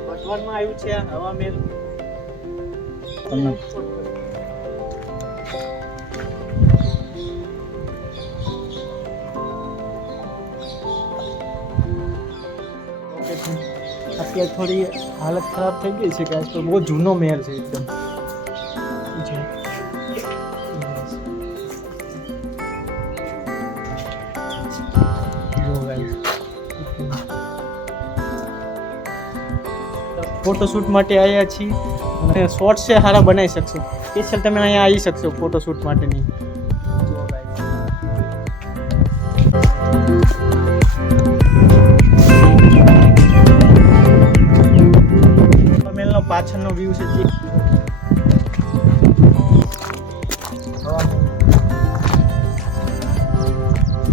ભટવાડમાં આવ્યું છે આ હવા મહેલ. અત્યારે થોડી હાલત ખરાબ થઈ ગઈ છે ગાઈસ, તો બહુ જૂનો મહેલ છે એકદમ. ફોટોશૂટ માટે આવ્યા છીએ અને શોર્ટ્સ છે સારા બનાવી શકશો. સ્પેશિયલ તમે અહીંયા આવી શકશો ફોટોશૂટ માટેની. મેલનો પાછળનો વ્યૂ છે જે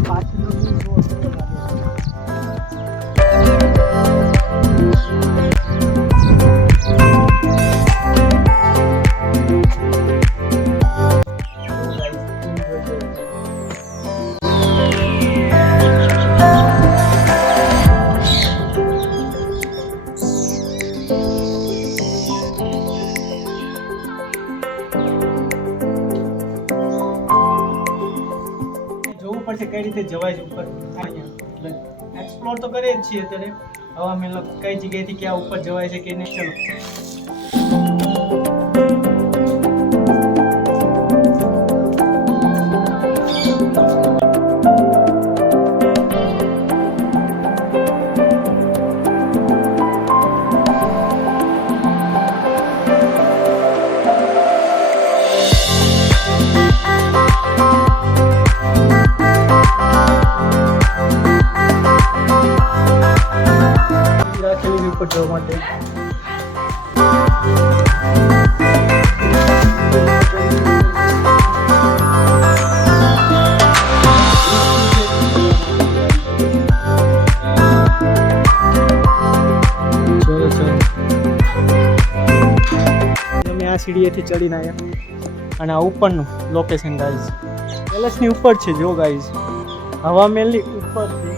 પાછળનો વ્યૂ પડશે કઈ રીતે જવાય છે ઉપર. અહીંયા એક્સપ્લોર તો કરીએ જ છીએ અત્યારે હવા મહેલનો કઈ જગ્યાએથી ક્યાં ઉપર જવાય છે કે નહીં. ચલો ઉપર જવા માટે. અમે આ સીડીએથી ચડીને આવ્યા અને આ ઉપરનું લોકેશન ગાઈઝ પેલેસની ઉપર છે. જો ગાઈઝ હવા મહેલની ઉપર છે.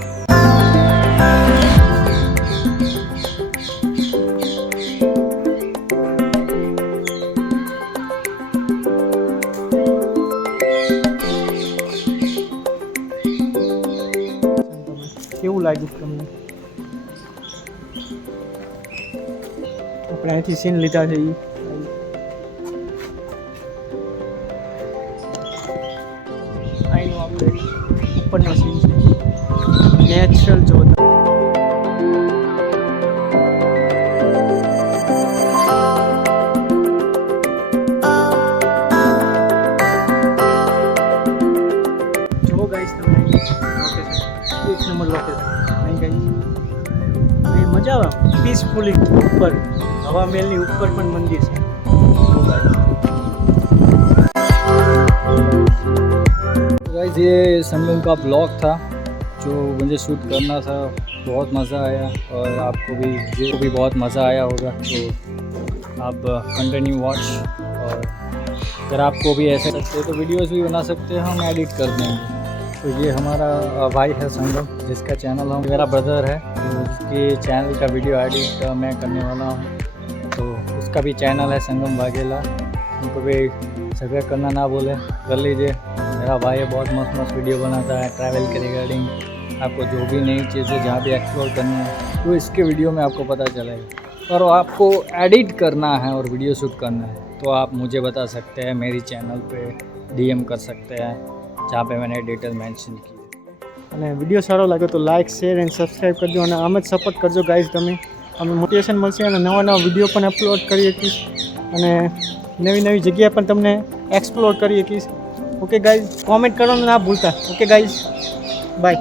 કેવું લાગ્યું તમને? આપણે અહીંથી સીન લીધા છે. અહીંનો આપણે ઉપરનો સીન છે નેચરલ જોતા. જો ગાઈસ તમે એક નંબર લોકેશન અહીં ગાઈસ. અહીં મજા આવે પીસફુલી. ઉપર હવા મહેલની ઉપર પણ મંદિર છે. गाइस ये संगम का ब्लॉग था जो मुझे शूट करना था. बहुत मज़ा आया और आपको भी बहुत मज़ा आया होगा. तो आप कंटिन्यू वॉच और अगर आपको भी ऐसे लगते तो वीडियोस भी बना सकते हैं, हम एडिट कर देंगे. तो ये हमारा भाई है संगम, जिसका चैनल हम मेरा ब्रदर है, उसके चैनल का वीडियो एडिट मैं करने वाला हूँ. तो उसका भी चैनल है संगम वाघेला. उनको भी सब्सक्राइब करना ना भूलें, कर लीजिए. मेरा भाई है, बहुत मस्त मस्त वीडियो बनाता है ट्रैवल के रिगार्डिंग. आपको जो भी नई चीज़ें जहाँ भी एक्सप्लोर करनी है तो इसके वीडियो में आपको पता चलेगा. और आपको एडिट करना है और वीडियो शूट करना है तो आप मुझे बता सकते हैं. मेरी चैनल पे DM कर सकते हैं जहाँ पे मैंने डिटेल मेंशन की. અને વિડીયો સારો લાગે તો લાઇક શેર એન્ડ સબસ્ક્રાઈબ કરજો અને આમ જ સપોર્ટ કરજો ગાઈઝ. તમે અમે મોટિવેશન મળશે અને નવા નવા વિડીયો પણ અપલોડ કરી શકીશ અને નવી નવી જગ્યા પણ તમને એક્સપ્લોર કરી શકીશ. ઓકે ગાઈઝ, કોમેન્ટ કરવાનું ના ભૂલતા. Okay guys, by.